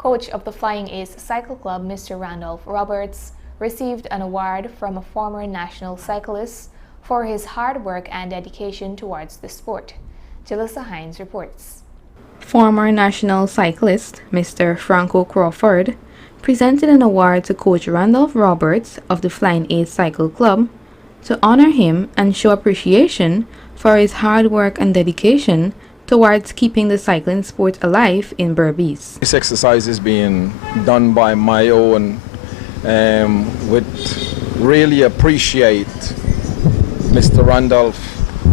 Coach of the Flying Ace Cycle Club, Mr. Randolph Roberts, received an award from a former national cyclist for his hard work and dedication towards the sport. Jalissa Hines reports. Former national cyclist Mr. Franco Crawford presented an award to Coach Randolph Roberts of the Flying Ace Cycle Club to honor him and show appreciation for his hard work and dedication towards keeping the cycling sport alive in Berbice. This exercise is being done by my own, with really appreciate Mr. Randolph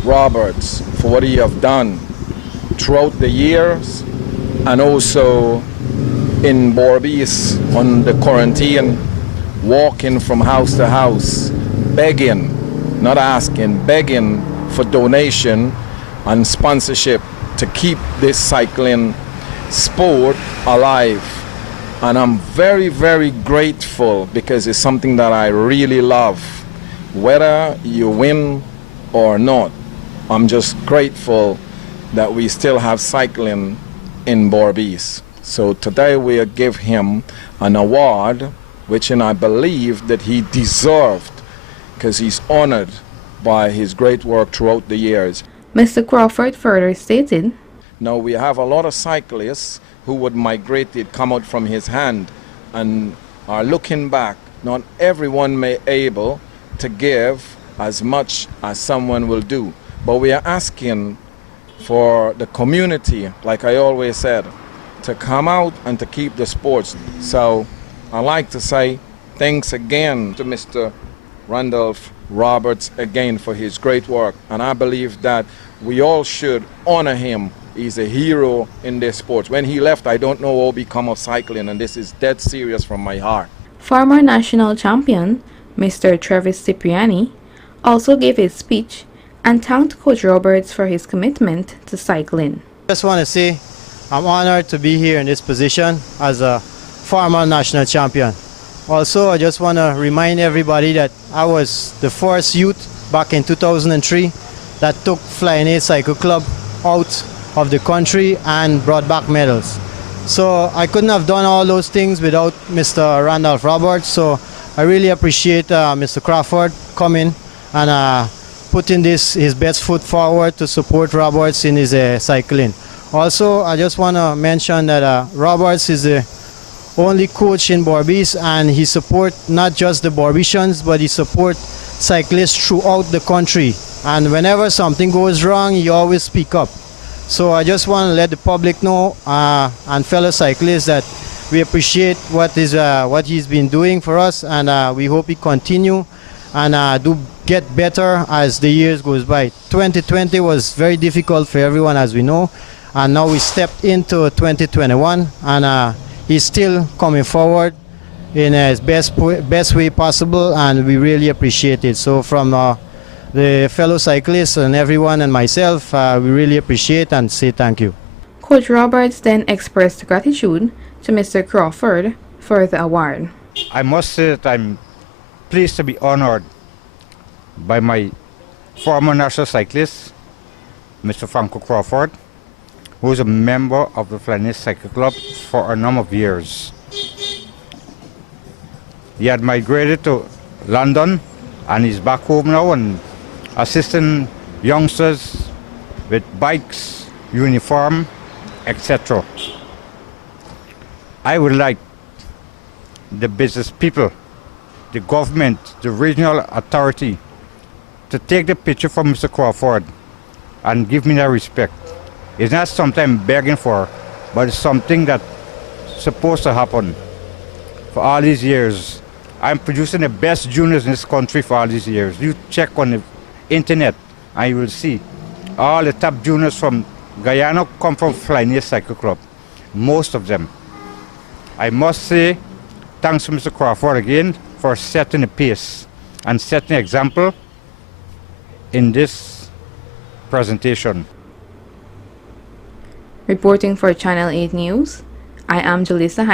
Roberts for what he have done throughout the years, and also in Berbice on the quarantine, walking from house to house, begging, not asking, begging for donation and sponsorship to keep this cycling sport alive. And I'm very, very grateful because it's something that I really love. Whether you win or not, I'm just grateful that we still have cycling in Berbice. So today we give him an award, which I believe that he deserved, because he's honored by his great work throughout the years. Mr. Crawford further stated, "Now we have a lot of cyclists who would migrate it, come out from his hand, and are looking back. Not everyone may able to give as much as someone will do, but we are asking for the community, like I always said, to come out and to keep the sports." So I like to say thanks again to Mr. Randolph Roberts again for his great work, and I believe that we all should honor him. He's a hero in this sport. When he left, I don't know what become of cycling, and this is dead serious from my heart. Former national champion Mr. Travis Cipriani also gave his speech and thanked Coach Roberts for his commitment to cycling. I just want to say I'm honored to be here in this position as a former national champion. Also, I just want to remind everybody that I was the first youth back in 2003 that took Flying Ace Cycle Club out of the country and brought back medals. So I couldn't have done all those things without Mr. Randolph Roberts. So I really appreciate Mr. Crawford coming and putting his best foot forward to support Roberts in his cycling. Also, I just want to mention that Roberts is the only coach in Berbice, and he supports not just the Berbicians, but he supports cyclists throughout the country. And whenever something goes wrong, he always speaks up. So I just want to let the public know and fellow cyclists that we appreciate what he's been doing for us, and we hope he continue and do get better as the years goes by. 2020 was very difficult for everyone, as we know, and now we stepped into 2021, and he's still coming forward in his best way possible, and we really appreciate it. So from the fellow cyclists and everyone and myself, we really appreciate and say thank you. Coach Roberts then expressed gratitude to Mr. Crawford for the award. I must say that I'm pleased to be honored by my former national cyclist, Mr. Franco Crawford, who is a member of the Flying Ace Cycle Club for a number of years. He had migrated to London and he's back home now and assisting youngsters with bikes, uniform, etc. I would like the business people, the government, the regional authority to take the picture from Mr. Crawford and give me that respect. It's not something I'm begging for, but it's something that's supposed to happen. For all these years, I'm producing the best juniors in this country for all these years. You check on the internet and you will see all the top juniors from Guyana come from Flying Ace Cycle Club, most of them. I must say thanks to Mr. Crawford again for setting the pace and setting the example in this presentation. Reporting for Channel 8 News, I am Jalissa Hines.